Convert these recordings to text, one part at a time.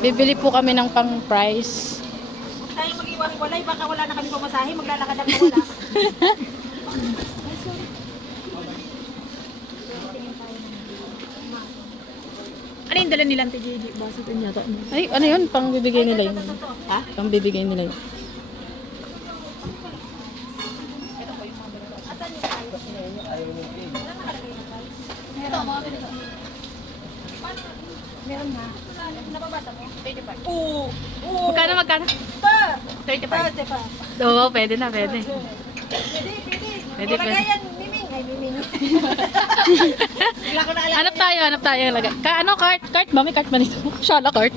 Bibili po kami ng pang-price. Tayo mag-iwalay, baka wala na kami pamasahe, maglalakad ang wala. Ano yung dala nilang tigili? Basta ito niya. Ay, ano yun? Pang-bibigay nila yun. Ha? Pang-bibigay nila yun. Meron na. Nababasa mo? 35. Magkano? 35. Oo, pwede na, pwede. Pwede, pwede. Lagayan, miming. Ay, miming. Wala ko na alam. Hanap tayo. Lagay. Ano, cart? Cart ba? May cart ba nito? Shala cart?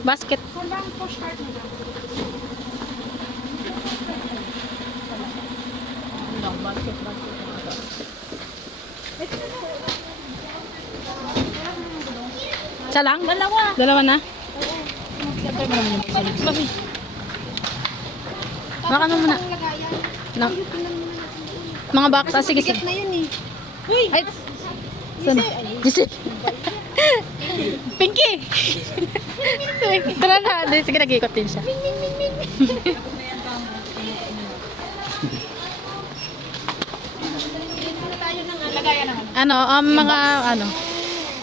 Basket. Kung bang push cart mo dyan? Isa lang? Dalawa. Dalawa na? Baka na muna. Na, mga box. Ah, sige, sige. Na yun eh. Uy! Ay, saan? Gisip. Pinky! Tara na. Sige, nag-iikot din siya. Tayo ng lagayan ng Ano, mga, ano.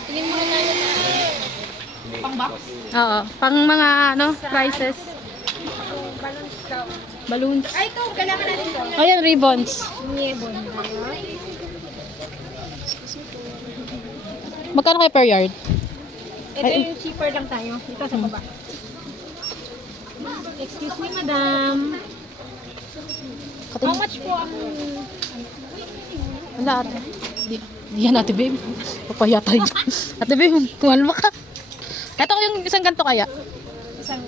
tingin muna tayo na pang box. Oo, pang mga, ano, prices. Balance daw. Balloons. Ay, ito. Kailangan natin ito. Ayan, ribbons. Niebon. Magkano kayo per yard? Ito yung cheaper lang tayo. Ito sa baba. Excuse me, madam. How much po ang... Wala ate. Di yan ate babe. Papaya tayo. Ate babe, kumalma ka. Ito yung isang ganito kaya. Isang...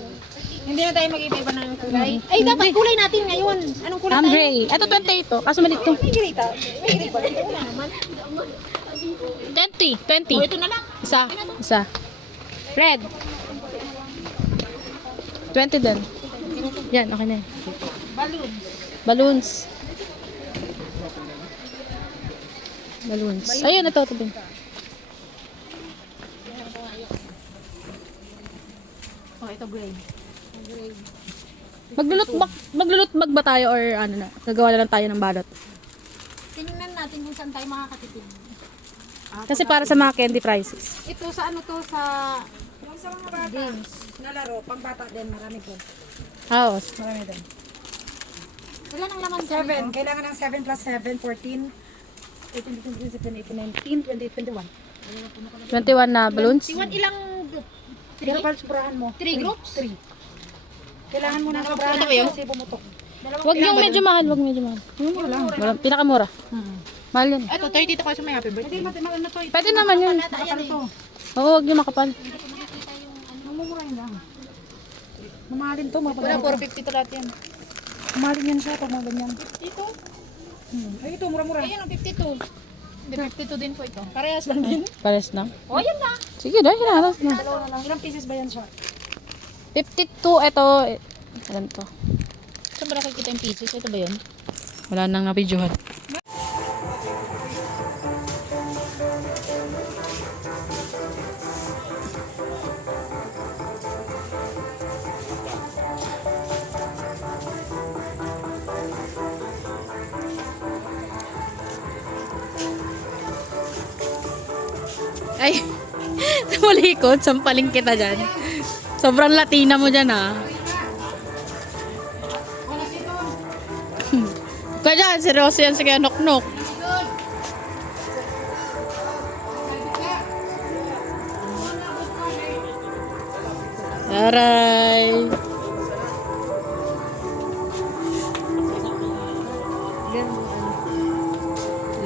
Hindi na tayo mag-iba ng kulay. Ay, dapat kulay natin ngayon. Anong kulay tayo? Gray. Ito 28 to. Kaso mali to. May grita. May grita. Wala naman. 20. 20. O, ito na lang. Isa. Red. 20 din. Yan, okay na yan. Balloon. Balloons. Balloons. Ayun, ito. Ito din. Oh, ito gray. Maglulot bag ba tayo or ano na? Gagawa na lang tayo ng balot. Tingnan natin kung saan tayo makakatipid. Kasi para sa mga candy prices. Ito sa ano to sa... Yung sa mga bata. Games. Na laro. Pang bata din. Marami po. House. Marami din. Wala nang laman 7. Kailangan ng 7 plus 7, 14. 18, 19, 20, 21. 21 na balloons. Ilang pero pala sobrahan mo? 3 groups? 3. Kailangan mo na sobrahan kasi bumutok. Wag yung medyo mahal. Wag medyo mahal. Walang pinakamura. Mahal yun. Ito, 30 to kasi may happy birthday. Ano to? Pwede naman yun. Ayan ito. Oo, wag yung makapal. Mamumurahin lang. Mamahalin to. Wala, 450 to lahat yan. Mahalin yan siya pag mga ganyan. Ito? Ay, ito, mura-mura. Ayun, ang 52. Hindi, 52 din po ito. Parehas lang din. Pares na. O, yan na. Sige, dahil hinahanap na. Dalawa na lang. Ilang pieces ba yan siya? 52, ito. Alam to. Saan ba nakikita yung pieces? Ito ba yun? Wala nang nabidyohan. Ay, tumalikod. Sampaling kita dyan. Sobrang Latina mo dyan, ha? Kaya dyan, seryoso yan si Kaya Noknok. Aray.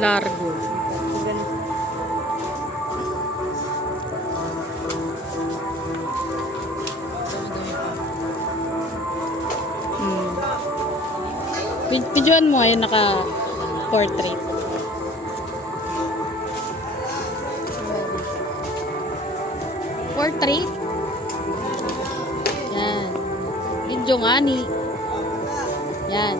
Largo. Videoan mo ayun naka-portrait. Portrait? Yan. Video nga ni. Yan.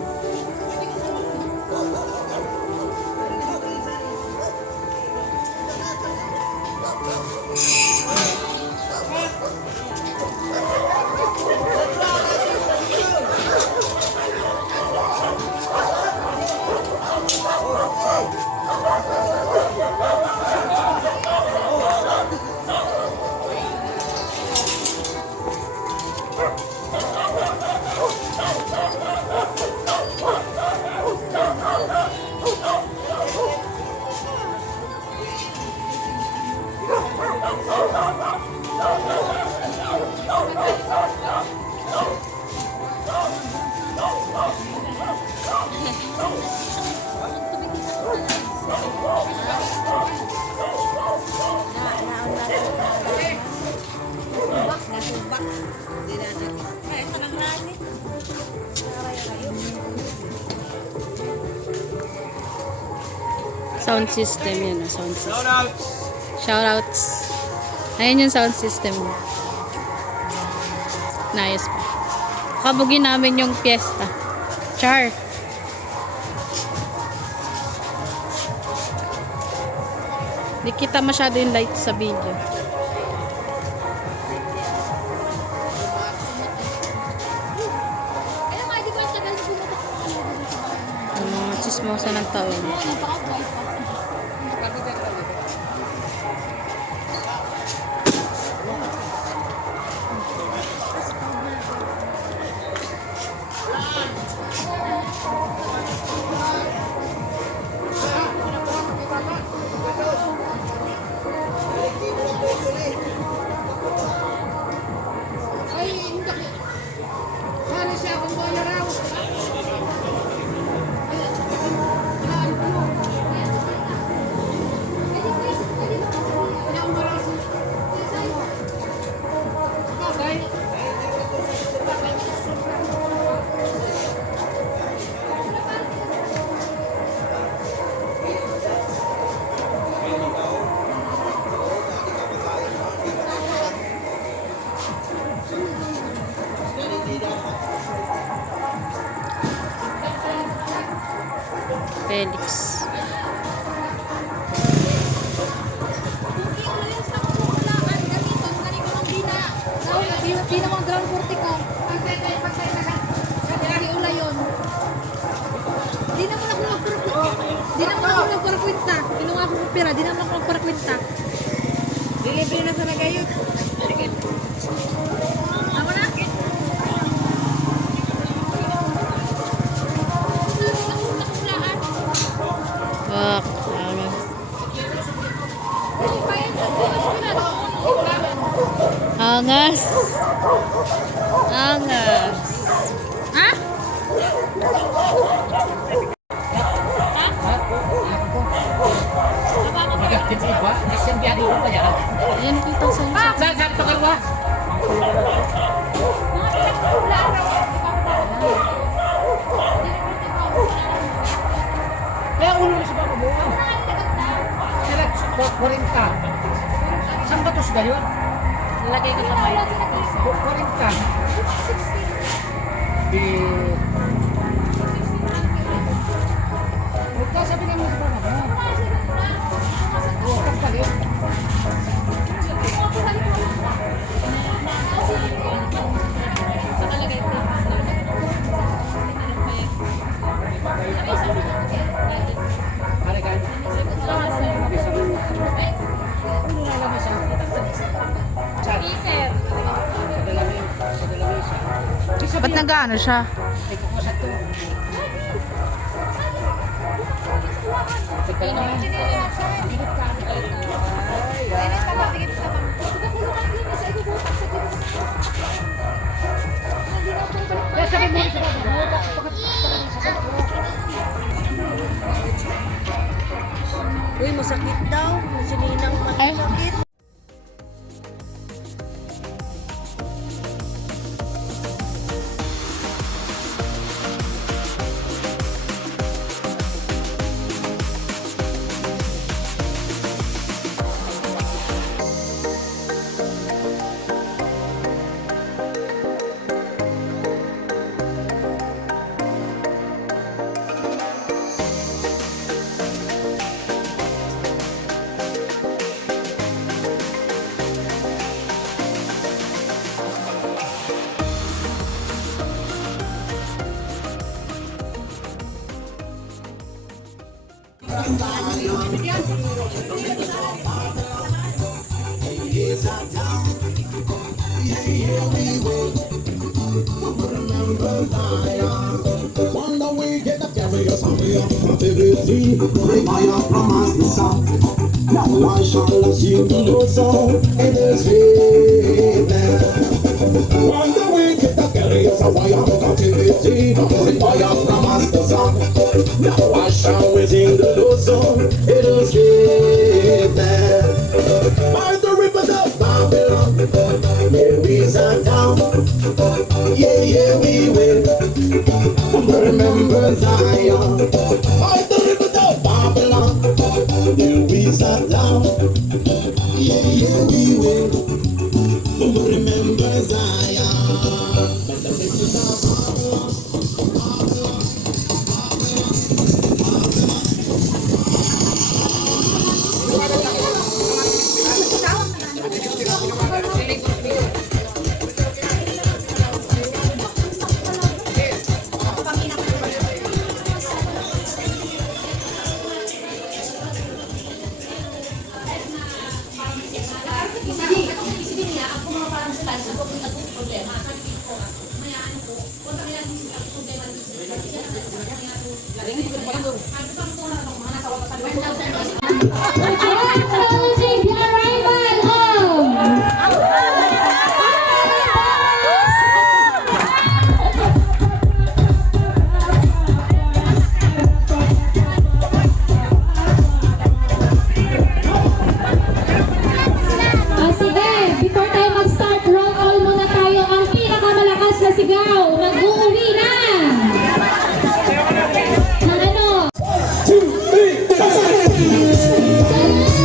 Sound system yun, sound system. Shoutouts. Ayun yung sound system. Nice pa. Kabugin namin yung fiesta. Char. Di kita masyado yung light sa video. Ang mga chismosa ng taon. Felix. Di naman ground 40 ko. Ula yun. Di naman ako nagparakwenta. Kinuha ko ng pera. Di naman ako nagparakwenta. Delivery na sa nagayot. Tama na? Wak. Angas. Angas. Ha? Ayan, kita sa Kaya ulo sa bako mo. Sila 40. Saan ba ito sa gayon? Lagay ko sa mic. 40. Di... Huwag ka sabi ng mga bako mo. Huwag kang palit. Ba't nag-ano siya? Uy, masakit daw. Sininang masakit. Wonder we get the carriers and we are activity. My fire promise the sun. Now I shall assume to do so. It is written. Wonder we get the carriers and we are activity. My fire promise the sun. Now I shall within the low zone. It is written by the rivers of Babylon. Yeah, we are down. Yeah, yeah, we will. Remember Zion. By the rivers of Babylon. Yeah, we are down. Yeah, yeah, we will. Remember Zion. By the rivers of Babylon. Acknowledging the arrival of sige, before tayo mag-start, roll call muna tayo. Ang pinakamalakas na sigaw, mag-uuwi na! Ng ano? 2, 3,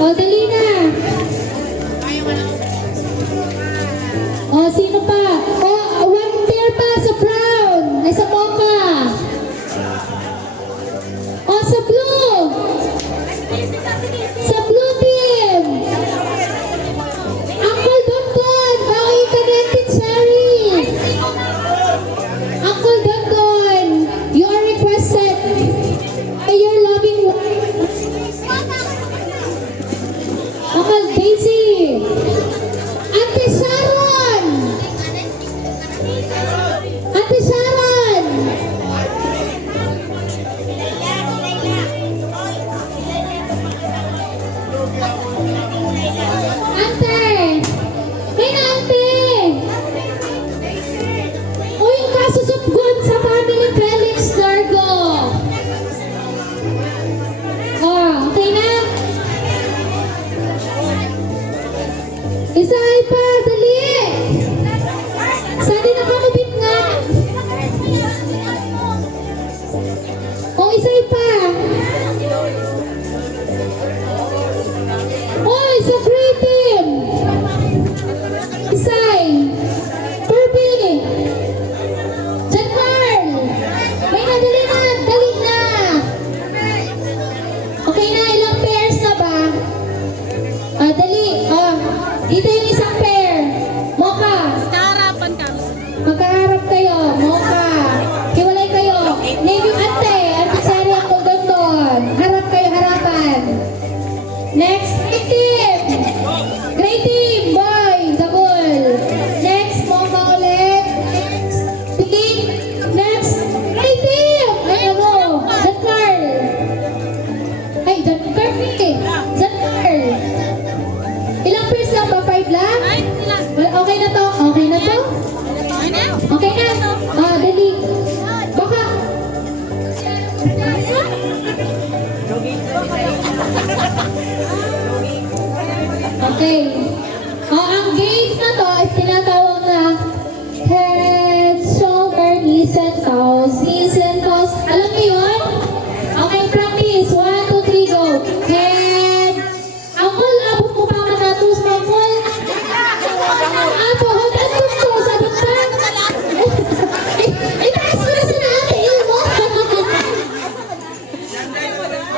O, dali na. O, sino pa? O, one pair pa sa brown. Ay, sa mocha. O, sa blue. Sa blue team. Uncle Dondon, bawi ka natin, Sherry. Uncle Dondon, you are requested by your loving wife. Uncle Daisy. Ate Sharon. Ate Sharon. Ante! May na, ante! Uy, kasusupgon sa family Felix Largo. Oh, okay na? Isa ay pa, dali! Saan na kamabit nga? Oh, isa ay pa! Oy, sa free team! Isay! Kirby! John Carl! May nadali na! Dali na! Okay na, ilang pairs na ba? Dali! Dito yung isang pair! Mocha! Kaharapan ka. Magkaharap kayo! Mocha! Hiwalay kayo! Name yung ante! Ante Sari ako doon! Harap kayo, harapan! Next, great team! Great team, boy! Zabul! Next, Mocha ulit! Next, team! Next, great team! Ay, ano? John Carl! Ay, John Carl eh! John Carl! Ilang pairs lang ba? 5 lang? Okay na to? Okay na to? Okay na? Dali! Baka! Okay. Ang games na to is tinatawag na head, shoulder, knees, and toes. Knees and toes. Alam niyo yun? Okay, practice. 1, 2, 3, go. Head. Uncle, abot mo pa ka natus, Uncle. Apo, hold on to. Sabot pa. Itaas mo na sa natin mo.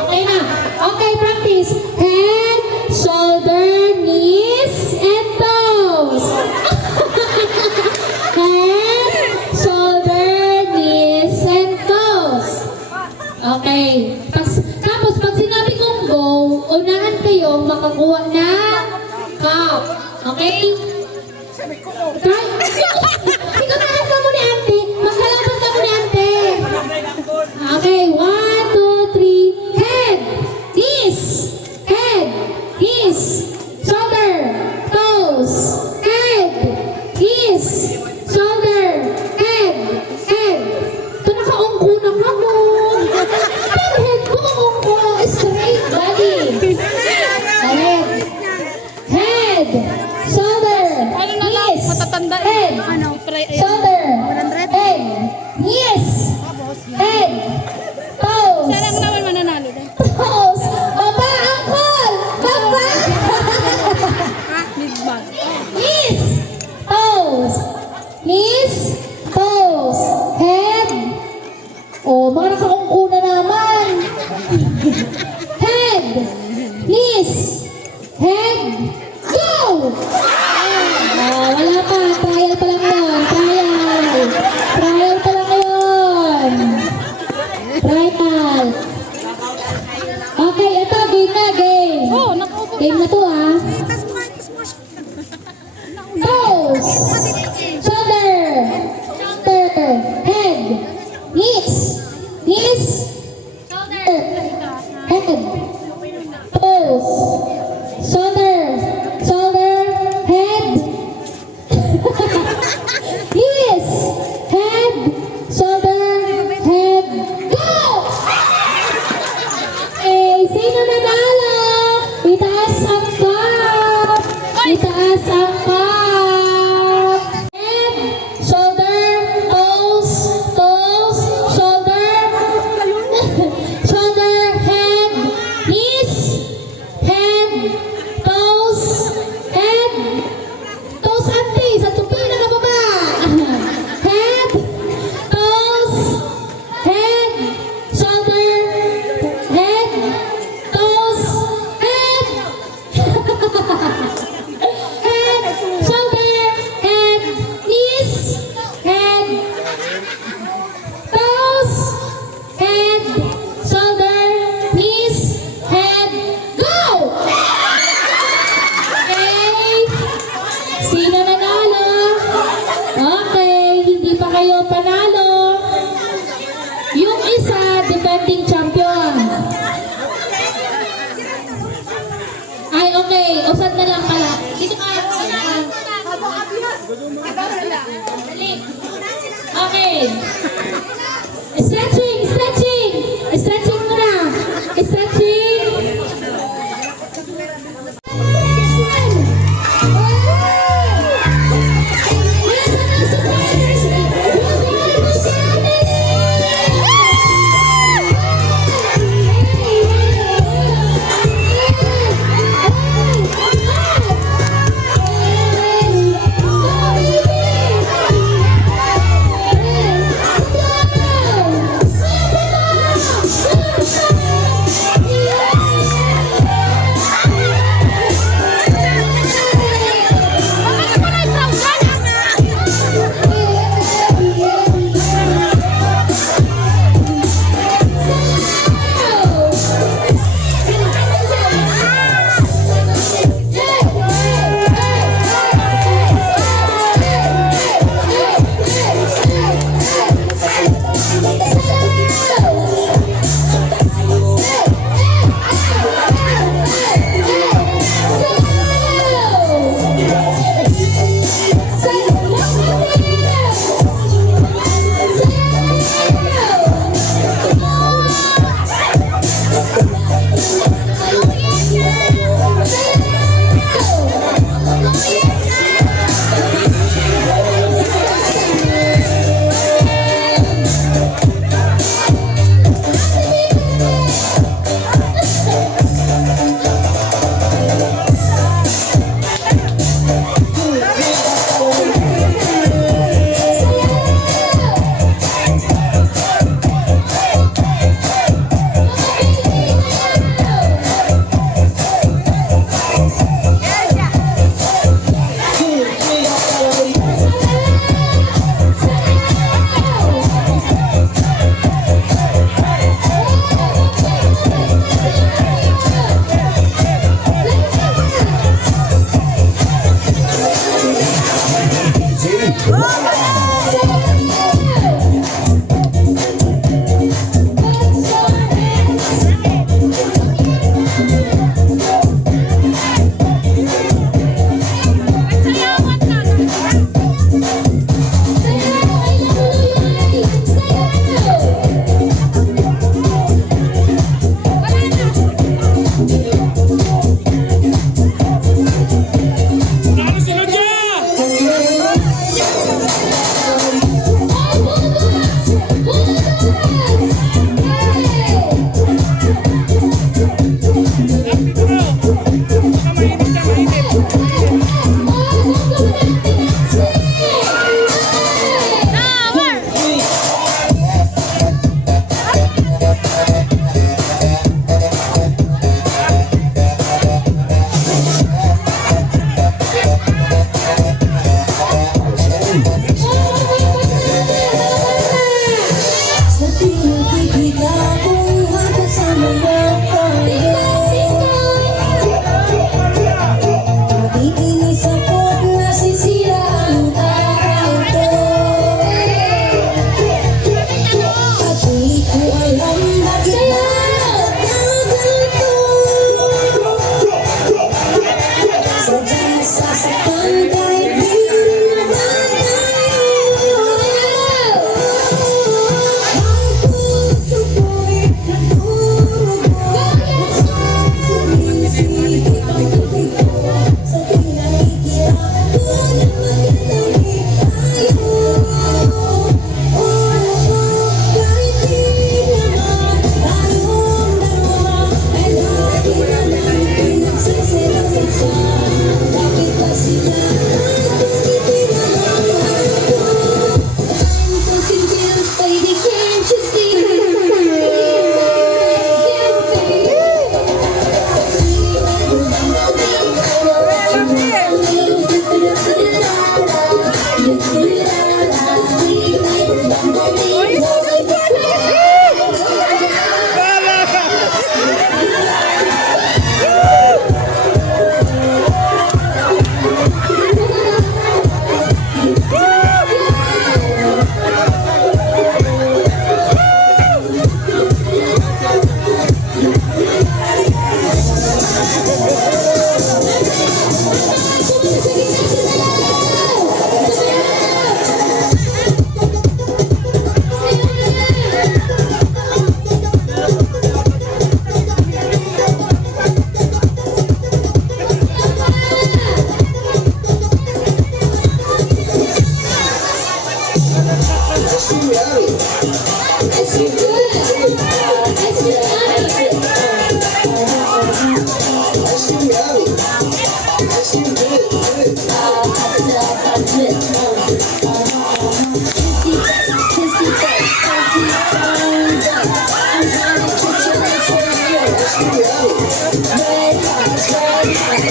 Okay na. Okay, practice. Head, shoulder, knees, and toes. Head, shoulder, knees, and toes. Okay. Tapos, pag sinabi kong go, unahan kayo makakuha ng cup. Okay? Try. Ikunahan ka mo ni ante. Magkalaban ka mo ni ante. Okay, 1, 2, 3. Head, knees, head, knees, shoulder, toes, head, knees, shoulder, head. Ito nakaungko na ka mo. Pero head mo maungko. Straight body. Ulit. Head, shoulder, knees, Matatanda head, shoulder, head, knees, head, toes. Sarang naman mananalo. Toes! Baba, Uncle! Baba! Big bag. Knees! Toes! Knees! Toes! Head! Oh, mga nakaungko na naman! Head! Knees! Head! Go! Wala pa. Trial pa lang yun. Trial pa lang yun. Trial. Okay, ito. Game na, game. Oh, nakaupo. Game na to, ah. Toes. Shoulder. Head. Knees. Shoulder. Head. Toes. Shoulder. Head. Knees. Head. Shoulder. Head. Go! Okay, sino nanalo? Itaas ang bar. toes, head, toes auntie, sa tupi na kababa. Head, toes, head, shoulder, head, toes, head. Head, shoulder, head, knees, head, toes, head, shoulder, knees, head, go! Okay. Sino nanalo? Okay, hindi pa kayo panalo. Yung isa, defending champion. Ay, okay. Usad na lang pala. Dito ka. Dali. Okay. Stretching, stretching. Stretching muna. Stretching.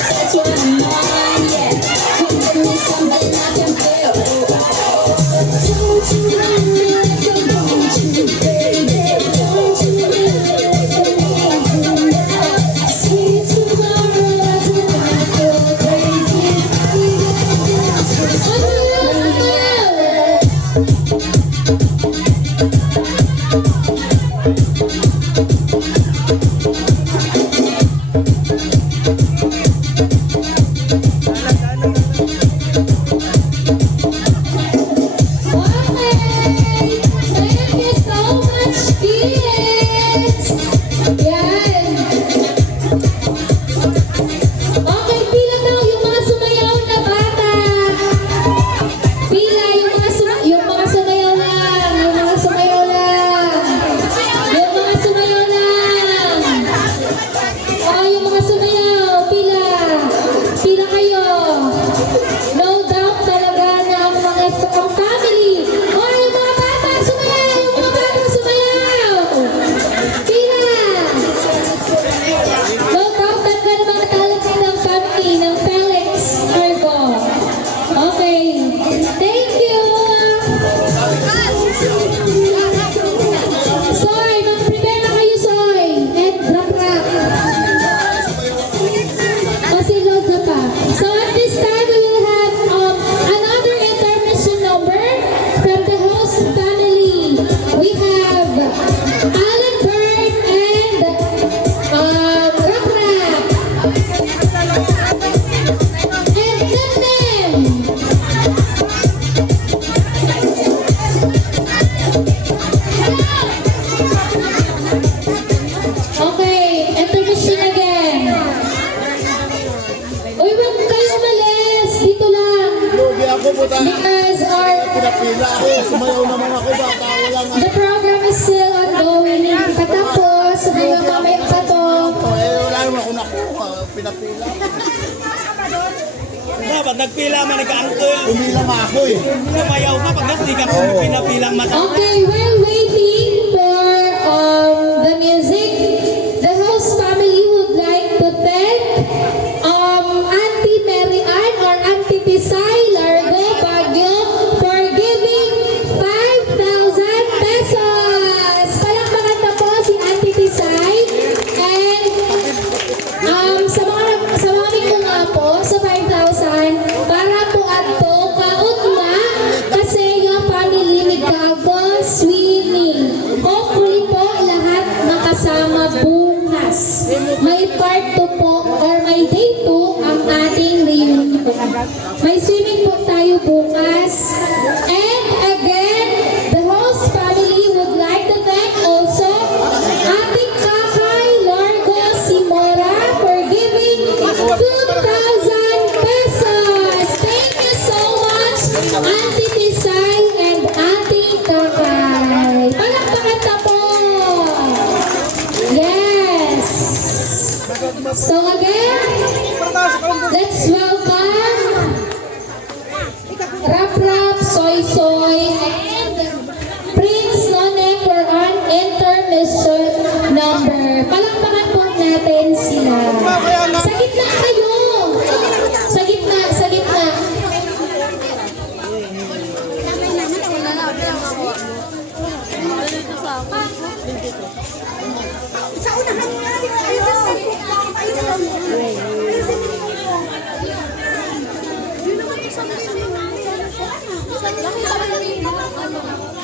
That's what I'm on, yeah. Come give me something I can feel. Don't you let go, don't you, baby. Don't you let go, I see tomorrow as if I go crazy. Thank you so much, kids! Yan! Okay, pila daw yung mga sumayaw na bata. Pila yung mga sumayaw lang. Yung mga sumayaw lang. Yung mga sumayaw lang. Oh, yung mga sumayaw. Pila. Pila kayo. No doubt talaga na ang mga ang family. Oh, yung mga bata sumayaw. Yung mga bata sumayaw. Pila. No doubt talaga na mga talent ng family ng Felix Argo. Okay. Thank you. Soy, mag-prepare na kayo, Soy. And rap-rap. Kasi load na pa. So at this time, we will have another intermission number from the host family. We have Alan Bird and rap-rap. And Nemnem. Okay, intermission again. Uy, wag kayo umalis. Dito lang. Lugi ako puta. Because our Pinapila ako. Sumayaw naman ako. Baka wala nga. the program is still ongoing. Hindi pa tapos. Ngayon mamaya pa to. Wala naman ako nakuha. Pinapila. Pag nagpila man nag-angkol, Umila nga ako eh. sumayaw ka pag di ka pinapilang mata. Okay, we're waiting for the music. The host family would like to thank Auntie Mary Ann or Auntie Tisay Largo Baguio for giving 5,000 pesos. Palakpakan na po si Auntie Tisay. And sa mga nito nga po sa 5,000 para po ato kautma kasi yung family ni Gago swimming. Hopefully po lahat makasama bukas. May part 2 po or may day 2 ang ating reunion. May swimming po tayo bukas. And again, the host family would like to thank also ating Kakay Largo Simora for giving 2,000 pesos. Thank you so much, Auntie Tisay and Auntie Kakay. Palakpakan na po. Yes. So again, let's welcome Rap Rap, Soy Soy, and Prince None for an intermission number. Palakpakan po natin sila. Sa gitna kayo! Sa gitna, sa gitna.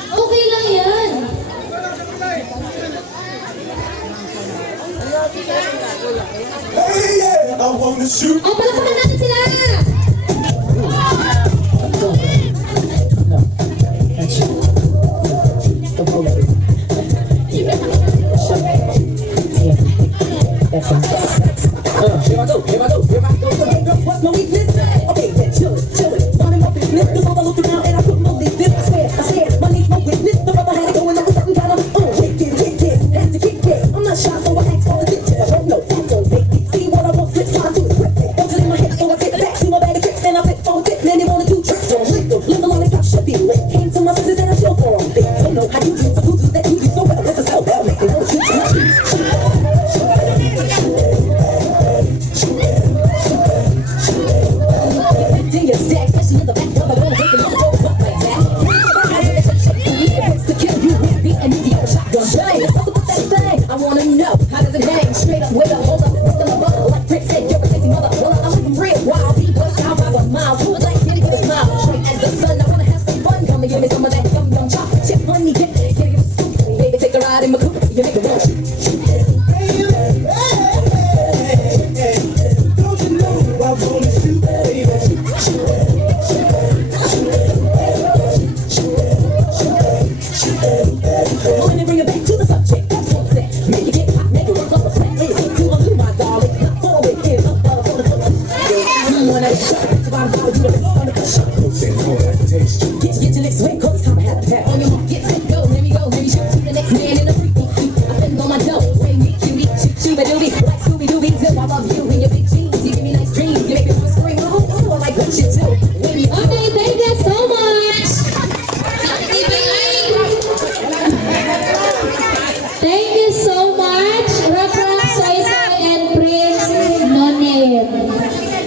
Okay lang yan. Hey, yeah, I wanna shoot. O, palakpakan natin sila! What's my weakness? Okay, then chill it. Minding my business, 'cause all I look around and I couldn't believe this. I swear, my needs no witness. The brother had it going on with something kind of, kick it, had to kick it. I'm not shy, so I asked for the ditches. I don't know, don't make me see what I want, flip side to it.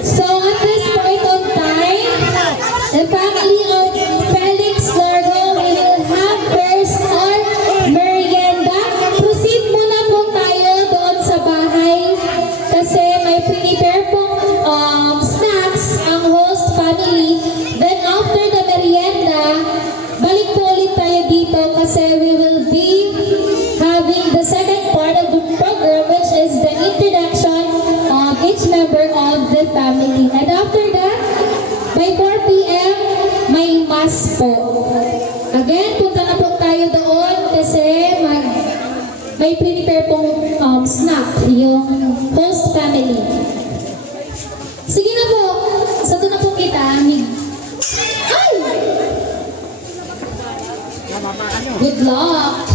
So at this point of time, the family of Felix Largo will have first our merienda. Proceed muna po tayo doon sa bahay kasi may prepare pong snacks ang host family. Then after the merienda, balik po ulit tayo dito kasi we will be having the second part of the program, which is the introduction of each member of the family. And after that, by 4 p.m., may mass po. Again, punta na po tayo doon kasi may prepare pong snack yung host family. Sige na po, sa ito na po kita. Ay! Good luck!